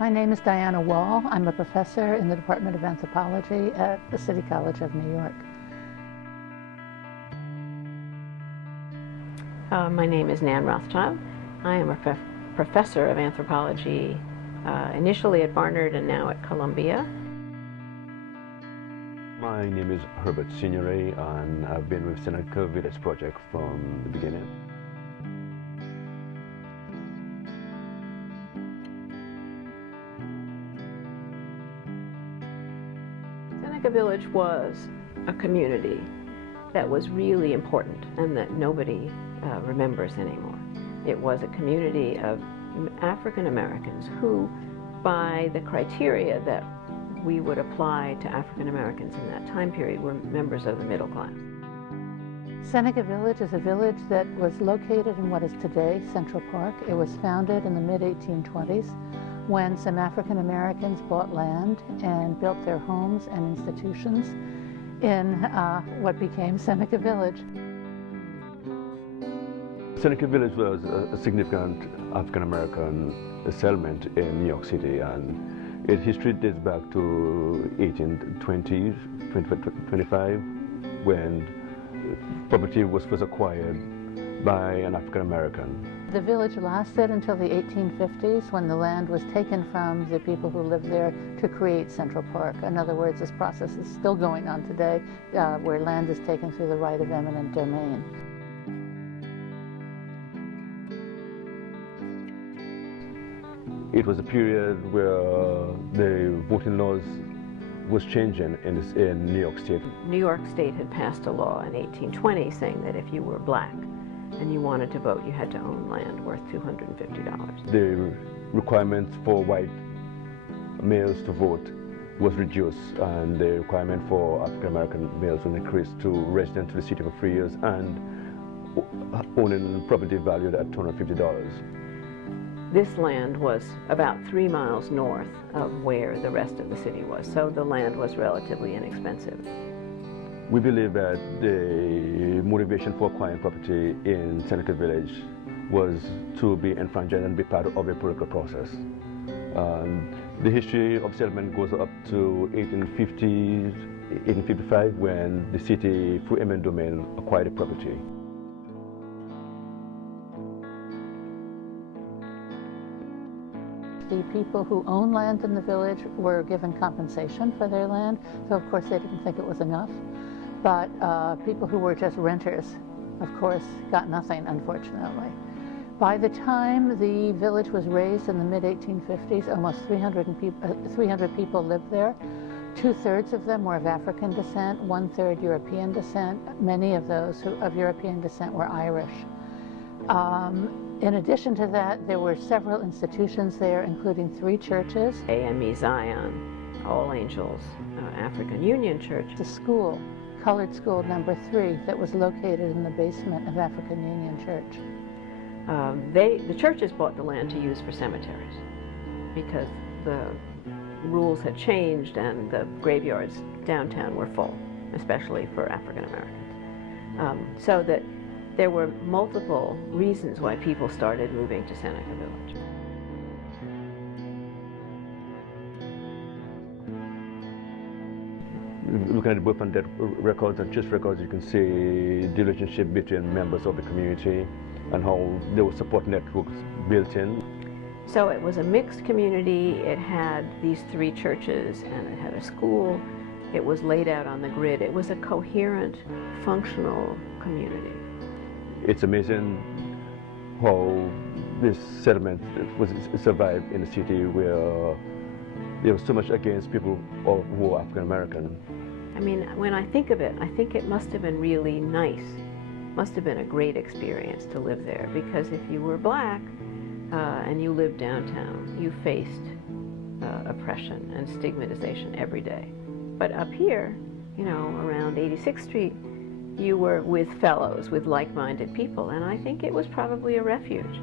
My name is Diana Wall. I'm a professor in the Department of Anthropology at the City College of New York. My name is Nan Rothschild. I am a professor of anthropology, initially at Barnard and now at Columbia. My name is Herbert Signoret, and I've been with Seneca Village project from the beginning. Seneca Village was a community that was really important and that nobody remembers anymore. It was a community of African Americans who, by the criteria that we would apply to African Americans in that time period, were members of the middle class. Seneca Village is a village that was located in what is today Central Park. It was founded in the mid-1820s when some African Americans bought land and built their homes and institutions in what became Seneca Village. Seneca Village was a significant African American settlement in New York City, and its history dates back to 1820s, 25, when property was first acquired by an African American. The village lasted until the 1850s when the land was taken from the people who lived there to create Central Park. In other words, this process is still going on today, where land is taken through the right of eminent domain. It was a period where the voting laws was changing in New York State. New York State had passed a law in 1820 saying that if you were black and you wanted to vote, you had to own land worth $250. The requirements for white males to vote was reduced, and the requirement for African American males was increased to resident to the city for 3 years and owning property valued at $250. This land was about 3 miles north of where the rest of the city was, so the land was relatively inexpensive. We believe that the motivation for acquiring property in Seneca Village was to be enfranchised and be part of a political process. The history of settlement goes up to 1850s, 1855, when the city, through eminent domain, acquired the property. The people who owned land in the village were given compensation for their land, so of course they didn't think it was enough. But people who were just renters, of course, got nothing, unfortunately. By the time the village was raised in the mid-1850s, almost 300 people lived there. 2/3 of them were of African descent, 1/3 European descent. Many of those of European descent were Irish. In addition to that, there were several institutions there, including 3 churches. AME Zion, All Angels, African Union Church. The school, Colored School number 3, that was located in the basement of African Union Church. The churches bought the land to use for cemeteries because the rules had changed and the graveyards downtown were full, especially for African Americans. So that there were multiple reasons why people started moving to Seneca Village. Looking at the birth and death records and church records, you can see the relationship between members of the community and how there were support networks built in. So it was a mixed community. It had these 3 churches and it had a school. It was laid out on the grid. It was a coherent, functional community. It's amazing how this settlement survived in a city where there was so much against people who were African American. I mean, when I think of it, I think it must have been really nice. Must have been a great experience to live there, because if you were black and you lived downtown, you faced oppression and stigmatization every day. But up here, you know, around 86th Street, you were with fellows, with like-minded people, and I think it was probably a refuge.